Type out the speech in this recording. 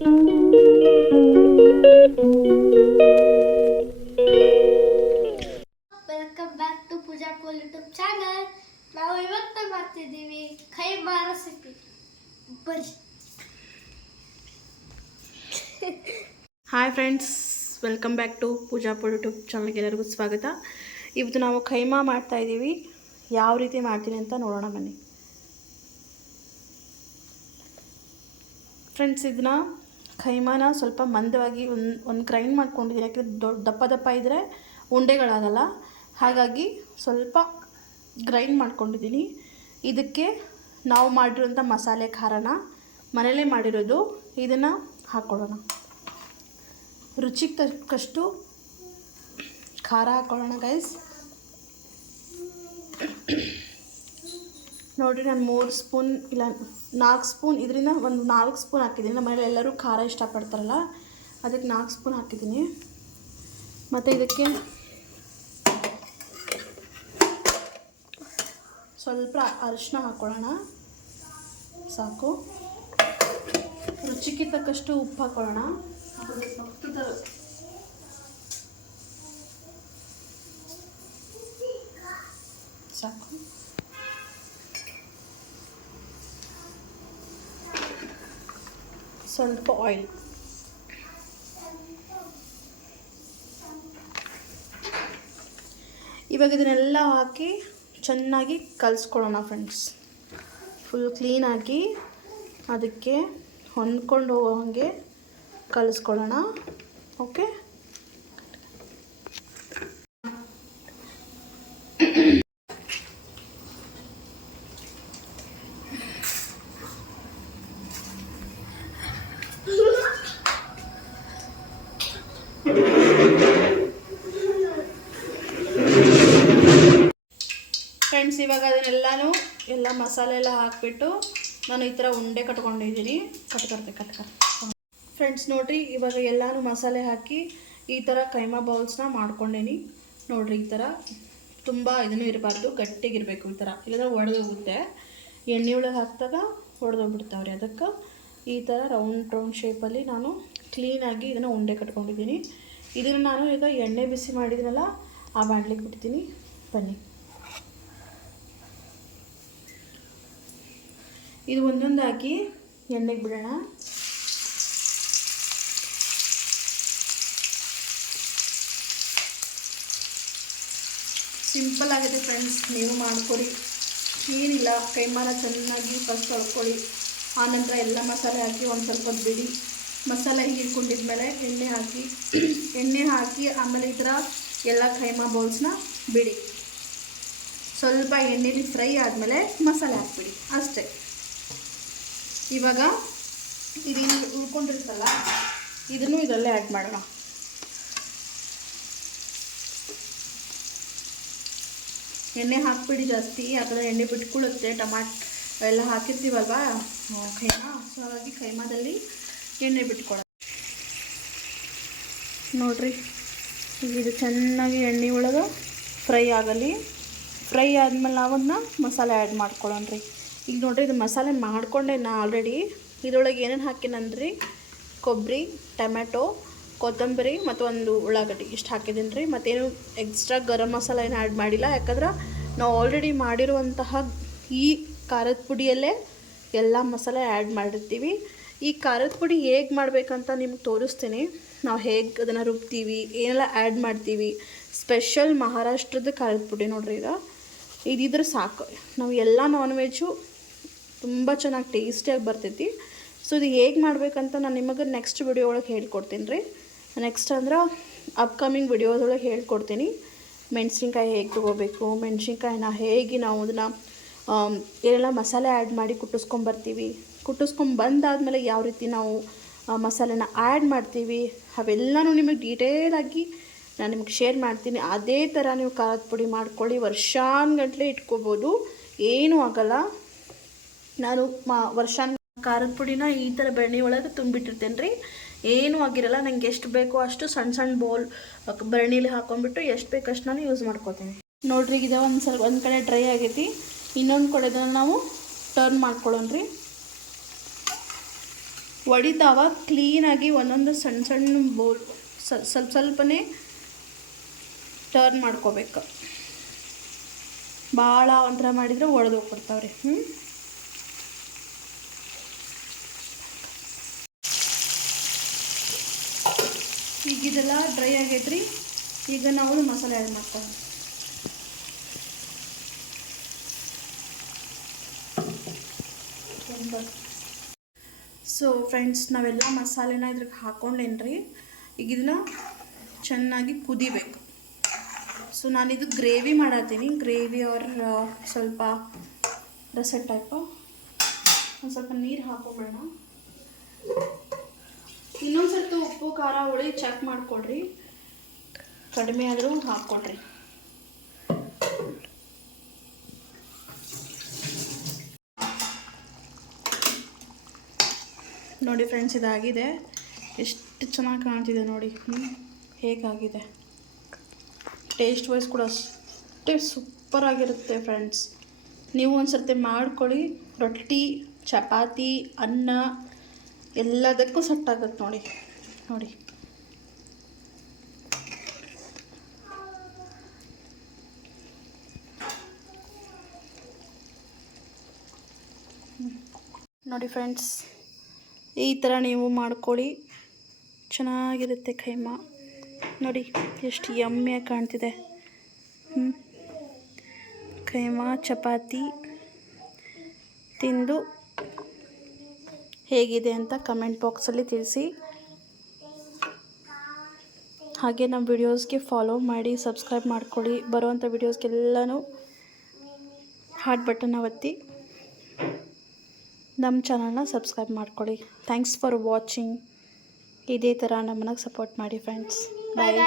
Welcome back to Pooja Pol YouTube channel. ನಾವು ಇವತ್ತು ಮಾಡ್ತಿದ್ದೀವಿ ಖೈಮಾ ರೆಸಿಪಿ. ಬರ್ರಿ. Hi friends, welcome back to Pooja Pol YouTube ಚಾನಲ್ಗೆ ಎಲ್ಲರಿಗೂ ಸ್ವಾಗತ. ಇವತ್ತು ನಾವು ಖೈಮಾ ಮಾಡ್ತಾಯಿದ್ದೀವಿ. ಯಾವ ರೀತಿ ಮಾಡ್ತೀನಿ ಅಂತ ನೋಡೋಣ ಬನ್ನಿ ಫ್ರೆಂಡ್ಸ್. ಇದನ್ನ ಖೈಮಾನ ಸ್ವಲ್ಪ ಮಂದವಾಗಿ ಒಂದು ಗ್ರೈಂಡ್ ಮಾಡ್ಕೊಂಡಿದ್ದೀನಿ. ಯಾಕೆಂದರೆ ದಪ್ಪ ದಪ್ಪ ಇದ್ದರೆ ಉಂಡೆಗಳಾಗಲ್ಲ, ಹಾಗಾಗಿ ಸ್ವಲ್ಪ ಗ್ರೈಂಡ್ ಮಾಡ್ಕೊಂಡಿದ್ದೀನಿ. ಇದಕ್ಕೆ ನಾವು ಮಾಡಿರೋಂಥ ಮಸಾಲೆ ಖಾರನ ಮನೇಲೇ ಮಾಡಿರೋದು, ಇದನ್ನು ಹಾಕ್ಕೊಳ್ಳೋಣ. ರುಚಿಗೆ ತಕ್ಕಷ್ಟು ಖಾರ ಹಾಕ್ಕೊಳ್ಳೋಣ ಗೈಸ್. ನೋಡಿರಿ, ನಾನು 3 ಸ್ಪೂನ್ ಇಲ್ಲ 4 ಸ್ಪೂನ್, ಇದರಿಂದ ಒಂದು 4 ಸ್ಪೂನ್ ಹಾಕಿದ್ದೀನಿ. ನಮ್ಮ ಮನೇಲಿ ಎಲ್ಲರೂ ಖಾರ ಇಷ್ಟಪಡ್ತಾರಲ್ಲ, ಅದಕ್ಕೆ 4 ಸ್ಪೂನ್ ಹಾಕಿದ್ದೀನಿ. ಮತ್ತು ಇದಕ್ಕೆ ಸ್ವಲ್ಪ ಅರಿಶಿನ ಹಾಕ್ಕೊಳ್ಳೋಣ, ಸಾಕು. ರುಚಿಗೆ ತಕ್ಕಷ್ಟು ಉಪ್ಪು ಹಾಕ್ಕೊಳ್ಳೋಣ, ಸಾಕು. ಸ್ವಲ್ಪ ಆಯಿಲ್, ಇವಾಗ ಇದನ್ನೆಲ್ಲ ಹಾಕಿ ಚೆನ್ನಾಗಿ ಕಲಿಸ್ಕೊಳ್ಳೋಣ ಫ್ರೆಂಡ್ಸ್. ಫುಲ್ ಕ್ಲೀನಾಗಿ ಅದಕ್ಕೆ ಹೊಂದ್ಕೊಂಡು ಹೋಗೋ ಹಾಗೆ ಕಲಿಸ್ಕೊಳ್ಳೋಣ. Okay, friends. ಇವಾಗ ಅದನ್ನೆಲ್ಲನೂ ಎಲ್ಲ ಮಸಾಲೆ ಎಲ್ಲ ಹಾಕಿಬಿಟ್ಟು ನಾನು ಈ ಥರ ಉಂಡೆ ಕಟ್ಕೊಂಡಿದ್ದೀನಿ. ಕಟ್ಕ ಫ್ರೆಂಡ್ಸ್ ನೋಡಿರಿ, ಇವಾಗ ಎಲ್ಲನೂ ಮಸಾಲೆ ಹಾಕಿ ಈ ಥರ ಕೈಮಾ ಬೌಲ್ಸ್ನ ಮಾಡ್ಕೊಂಡೇನಿ. ನೋಡಿರಿ, ಈ ಥರ ತುಂಬ ಇದನ್ನು ಇರಬಾರ್ದು, ಗಟ್ಟಿಗಿರಬೇಕು ಈ ಥರ, ಇಲ್ಲಾಂದ್ರೆ ಒಡೆದೋಗುತ್ತೆ. ಎಣ್ಣೆ ಒಳಗೆ ಹಾಕಿದಾಗ ಒಡೆದೋಗ್ಬಿಡ್ತಾವ್ರಿ. ಅದಕ್ಕೆ ಈ ಥರ ರೌಂಡ್ ಶೇಪಲ್ಲಿ ನಾನು ಕ್ಲೀನಾಗಿ ಇದನ್ನು ಉಂಡೆ ಕಟ್ಕೊಂಡಿದ್ದೀನಿ. ಇದನ್ನು ನಾನು ಈಗ ಎಣ್ಣೆ ಬಿಸಿ ಮಾಡಿದ್ನಲ್ಲ, ಆ ಬಾಣಲಿಗೆ ಬಿಡ್ತೀನಿ. ಬನ್ನಿ, ಇದು ಒಂದೊಂದು ಹಾಕಿ ಎಣ್ಣೆಗೆ ಬಿಡೋಣ. ಸಿಂಪಲ್ ಆಗಿದೆ ಫ್ರೆಂಡ್ಸ್, ನೀವು ಮಾಡ್ಕೊಡಿ. ಏನಿಲ್ಲ, ಕೈಮಾನ ಚೆನ್ನಾಗಿ ಫಸ್ಟ್ ತೊಳ್ಕೊಳ್ಳಿ, ಆನಂತರ ಎಲ್ಲ ಮಸಾಲೆ ಹಾಕಿ ಒಂದು ಸ್ವಲ್ಪ ಹೊತ್ತು ಬಿಡಿ. ಮಸಾಲೆ ಹೀರ್ಕೊಂಡಿದ್ಮೇಲೆ ಎಣ್ಣೆ ಹಾಕಿ ಆಮೇಲೆ ಈ ಥರ ಎಲ್ಲ ಕೈಮಾ ಬೌಲ್ಸ್ನ ಬಿಡಿ. ಸ್ವಲ್ಪ ಎಣ್ಣೆಲಿ ಫ್ರೈ ಆದಮೇಲೆ ಮಸಾಲೆ ಹಾಕ್ಬಿಡಿ, ಅಷ್ಟೇ. ಇವಾಗ ಇದೇನು ಉಳ್ಕೊಂಡಿರ್ತಲ್ಲ, ಇದನ್ನು ಇದರಲ್ಲೇ ಆ್ಯಡ್ ಮಾಡೋಣ. ಎಣ್ಣೆ ಹಾಕ್ಬಿಡಿ ಜಾಸ್ತಿ, ಯಾಕಂದರೆ ಎಣ್ಣೆ ಬಿಟ್ಕೊಳ್ಳುತ್ತೆ. ಎಲ್ಲ ಹಾಕಿರ್ತೀವಲ್ವ ಖೈಮಾ, ಸೊ ಹಾಗಾಗಿ ಖೈಮಾದಲ್ಲಿ ಎಣ್ಣೆ ಬಿಟ್ಕೊಳ್ಳೋದು. ನೋಡಿರಿ, ಈಗ ಇದು ಚೆನ್ನಾಗಿ ಎಣ್ಣೆ ಒಳಗೆ ಫ್ರೈ ಆಗಲಿ. ಫ್ರೈ ಆದಮೇಲೆ ನಾವು ಅದನ್ನ ಮಸಾಲೆ ಆ್ಯಡ್ ಮಾಡ್ಕೊಳ್ಳೋಣ್ರಿ. ಈಗ ನೋಡಿರಿ, ಇದು ಮಸಾಲೆ ಮಾಡಿಕೊಂಡೆ ನಾ ಆಲ್ರೆಡಿ. ಇದರೊಳಗೆ ಏನೇನು ಹಾಕಿನಂದ್ರಿ, ಕೊಬ್ಬರಿ, ಟೊಮೆಟೊ, ಕೊತ್ತಂಬರಿ ಮತ್ತು ಒಂದು ಉಳ್ಳಾಗಡ್ಡಿ ಇಷ್ಟು ಹಾಕಿದ್ದೀನಿ ರೀ. ಮತ್ತೇನು ಎಕ್ಸ್ಟ್ರಾ ಗರಂ ಮಸಾಲ ಏನು ಆ್ಯಡ್ ಮಾಡಿಲ್ಲ, ಯಾಕಂದ್ರೆ ನಾವು ಆಲ್ರೆಡಿ ಮಾಡಿರುವಂತಹ ಈ ಖಾರದ ಪುಡಿಯಲ್ಲೇ ಎಲ್ಲ ಮಸಾಲೆ ಆ್ಯಡ್ ಮಾಡಿರ್ತೀವಿ. ಈ ಖಾರದ ಪುಡಿ ಹೇಗೆ ಮಾಡಬೇಕಂತ ನಿಮ್ಗೆ ತೋರಿಸ್ತೀನಿ. ನಾವು ಹೇಗೆ ಅದನ್ನು ರುಬ್ತೀವಿ, ಏನೆಲ್ಲ ಆ್ಯಡ್ ಮಾಡ್ತೀವಿ. ಸ್ಪೆಷಲ್ ಮಹಾರಾಷ್ಟ್ರದ ಖಾರದ ಪುಡಿ ನೋಡಿರಿ. ಇದಿದ್ರೆ ಸಾಕು, ನಾವು ಎಲ್ಲ ನಾನ್ ವೆಜ್ಜು ತುಂಬ ಚೆನ್ನಾಗಿ ಟೇಸ್ಟಿಯಾಗಿ ಬರ್ತೈತಿ. ಸೊ ಇದು ಹೇಗೆ ಮಾಡಬೇಕಂತ ನಾನು ನಿಮಗೆ ನೆಕ್ಸ್ಟ್ ವಿಡಿಯೋ ಒಳಗೆ ಹೇಳ್ಕೊಡ್ತೀನಿ ರೀ. ನೆಕ್ಸ್ಟ್ ಅಂದ್ರೆ ಅಪ್ಕಮಿಂಗ್ ವಿಡಿಯೋದೊಳಗೆ ಹೇಳ್ಕೊಡ್ತೀನಿ. ಮೆಣಸಿನ್ಕಾಯಿ ಹೇಗೆ ತೊಗೋಬೇಕು, ಮೆಣಸಿನ್ಕಾಯಿನ ಹೇಗೆ ನಾವು ಅದನ್ನು ಏನೆಲ್ಲ ಮಸಾಲೆ ಆ್ಯಡ್ ಮಾಡಿ ಕುಟ್ಟಿಸ್ಕೊಂಬರ್ತೀವಿ, ಕುಟ್ಟಿಸ್ಕೊಂಬಂದಾದ್ಮೇಲೆ ಯಾವ ರೀತಿ ನಾವು ಮಸಾಲೆನ ಆ್ಯಡ್ ಮಾಡ್ತೀವಿ, ಅವೆಲ್ಲನೂ ನಿಮಗೆ ಡೀಟೇಲಾಗಿ ನಾನು ನಿಮಗೆ ಶೇರ್ ಮಾಡ್ತೀನಿ. ಅದೇ ಥರ ನೀವು ಖಾರದ ಪುಡಿ ಮಾಡ್ಕೊಳ್ಳಿ, ವರ್ಷಾನುಗಟ್ಟಲೆ ಇಟ್ಕೋಬೋದು, ಏನೂ ಆಗೋಲ್ಲ. ನಾನು ಖಾರದ ಪುಡಿನ ಈ ಥರ ಬೆಣ್ಣೆ ಒಳಗೆ ತುಂಬಿಟ್ಟಿರ್ತೇನೆ ರೀ, ಏನೂ ಆಗಿರಲ್ಲ. ನನಗೆ ಎಷ್ಟು ಬೇಕೋ ಅಷ್ಟು ಸಣ್ಣ ಸಣ್ಣ ಬೌಲ್ ಬೆಣ್ಣೆಲಿ ಹಾಕೊಂಡ್ಬಿಟ್ಟು ಎಷ್ಟು ಬೇಕಷ್ಟು ನಾನು ಯೂಸ್ ಮಾಡ್ಕೋತೀನಿ. ನೋಡಿರಿ, ಇದೆ ಒಂದು ಕಡೆ ಡ್ರೈ ಆಗೈತಿ, ಇನ್ನೊಂದು ಕಡೆ ಇದನ್ನು ನಾವು ಟರ್ನ್ ಮಾಡ್ಕೊಳ್ಳೋಣ ರೀ. ಒಡಿತಾವ ಕ್ಲೀನಾಗಿ ಒಂದೊಂದು ಸಣ್ಣ ಸಣ್ಣ ಬೋಲ್ ಸ್ವಲ್ಪನೇ ಟರ್ನ್ ಮಾಡ್ಕೋಬೇಕು. ಭಾಳ ಒಂಥರ ಮಾಡಿದರೆ ಒಡೆದು ಹೋಗ್ಬಿಡ್ತಾವ್ರಿ. ಈಗ ಇದೆಲ್ಲ ಡ್ರೈ ಆಗೈತ್ರಿ. ಈಗ ನಾವು ಮಸಾಲೆ ಆ್ಯಡ್ ಮಾಡ್ತೀವಿ. ಸೊ ಫ್ರೆಂಡ್ಸ್, ನಾವೆಲ್ಲ ಮಸಾಲೆನ ಇದ್ರಿಗೆ ಹಾಕ್ಕೊಂಡೇನ್ರಿ. ಈಗ ಇದನ್ನ ಚೆನ್ನಾಗಿ ಕುದಿಬೇಕು. ಸೊ ನಾನಿದು ಗ್ರೇವಿ ಮಾಡತ್ತೀನಿ. ಗ್ರೇವಿ ಅವ್ರ ಸ್ವಲ್ಪ ರಸ ಟೈಪು. ಒಂದು ಸ್ವಲ್ಪ ನೀರು ಹಾಕೊಂಬಿಡೋಣ. ಇನ್ನೊಂದು ಸ್ವಲ್ಪ ಉಪ್ಪು ಖಾರ ಹುಳಿ ಚೆಕ್ ಮಾಡಿಕೊಡ್ರಿ. ಕಡಿಮೆ ಆದರೂ ಹಾಕ್ಕೊಡ್ರಿ. ನೋಡಿ ಫ್ರೆಂಡ್ಸ್, ಇದಾಗಿದೆ. ಎಷ್ಟು ಚೆನ್ನಾಗಿ ಕಾಣ್ತಿದೆ ನೋಡಿ. ಹೇಗಾಗಿದೆ. ಟೇಸ್ಟ್ ವೈಸ್ ಕೂಡ ಅಷ್ಟೇ ಸೂಪರಾಗಿರುತ್ತೆ ಫ್ರೆಂಡ್ಸ್. ನೀವು ಒಂದು ಸರ್ತಿ ಮಾಡ್ಕೊಳ್ಳಿ. ರೊಟ್ಟಿ, ಚಪಾತಿ, ಅನ್ನ ಎಲ್ಲದಕ್ಕೂ ಸೆಟ್ ಆಗುತ್ತೆ ನೋಡಿ. ನೋಡಿ ನೋಡಿ ಫ್ರೆಂಡ್ಸ್, ಈ ಥರ ನೀವು ಮಾಡ್ಕೊಳ್ಳಿ. ಚೆನ್ನಾಗಿರುತ್ತೆ ಖೈಮಾ. ನೋಡಿ ಎಷ್ಟು ಯಮ್ಮಿಯಾಗಿ ಕಾಣ್ತಿದೆ. ಖೈಮಾ ಚಪಾತಿ ತಿಂದು ಹೇಗಿದೆ ಅಂತ ಕಮೆಂಟ್ ಬಾಕ್ಸಲ್ಲಿ ತಿಳಿಸಿ. ಹಾಗೆ ನಮ್ಮ ವಿಡಿಯೋಸ್ಗೆ ಫಾಲೋ ಮಾಡಿ, ಸಬ್ಸ್ಕ್ರೈಬ್ ಮಾಡ್ಕೊಳ್ಳಿ. ಬರುವಂಥ ವಿಡಿಯೋಸ್ಗೆಲ್ಲನೂ ಹಾರ್ಟ್ ಬಟನ್ನ ಒತ್ತಿ ನಮ್ಮ ಚಾನಲ್ನ ಸಬ್ಸ್ಕ್ರೈಬ್ ಮಾಡ್ಕೊಳ್ಳಿ. Thanks for watching. ಇದೇ ಥರ ನಮ್ಮನ್ನ ಸಪೋರ್ಟ್ ಮಾಡಿ ಫ್ರೆಂಡ್ಸ್. ಬಾಯ್.